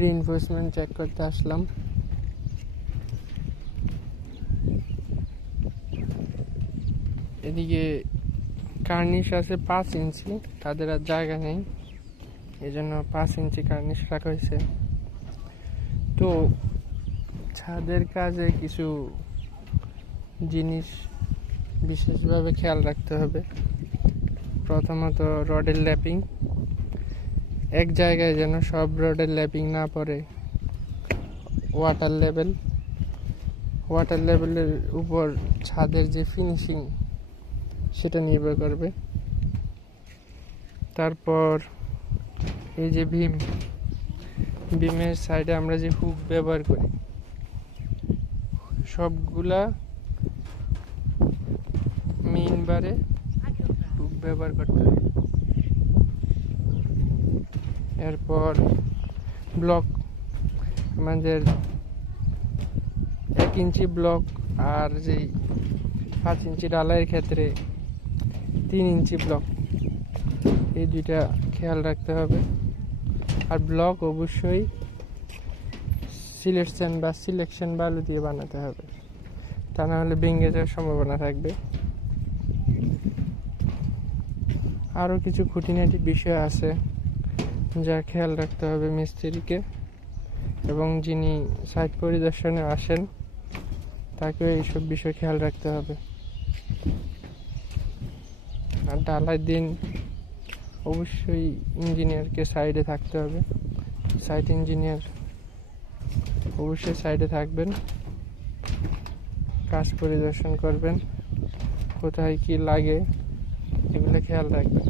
Reinforcement check করতে আসলাম। এদিকে কার্নিশ আছে 5 ইঞ্চি, তাদের আর জায়গা নেই, এই জন্য 5 ইঞ্চি কার্নিশ রাখা হয়েছে। তো ছাদের কাজে কিছু জিনিস বিশেষভাবে খেয়াল রাখতে হবে। প্রথমত রডের ল্যাপিং, এক জায়গায় যেন সব রডের ল্যাপিং না পড়ে। ওয়াটার লেভেলের উপর ছাদের যে ফিনিশিং সেটা নির্ভর করবে। তারপর এই যে বিমের সাইডে আমরা যে হুক ব্যবহার করি, সবগুলা মেইন বারে হুক ব্যবহার করতে হবে। এরপর ব্লক, আমাদের 1 ইঞ্চি ব্লক আর যেই 5 ইঞ্চি ডালাইয়ের ক্ষেত্রে 3 ইঞ্চি ব্লক, এই দুইটা খেয়াল রাখতে হবে। আর ব্লক অবশ্যই সিলেকশন বালু দিয়ে বানাতে হবে, তা না হলে ভেঙে যাওয়ার সম্ভাবনা থাকবে। আরও কিছু খুঁটিনাটি বিষয় আছে যা খেয়াল রাখতে হবে মিস্ত্রিকে, এবং যিনি সাইট পরিদর্শনে আসেন তাকেও এইসব বিষয় খেয়াল রাখতে হবে। আর ঢালাই দিন অবশ্যই ইঞ্জিনিয়ারকে সাইডে থাকতে হবে, সাইট ইঞ্জিনিয়ার অবশ্যই সাইডে থাকবেন, কাজ পরিদর্শন করবেন, কোথায় কি লাগে এগুলো খেয়াল রাখবেন।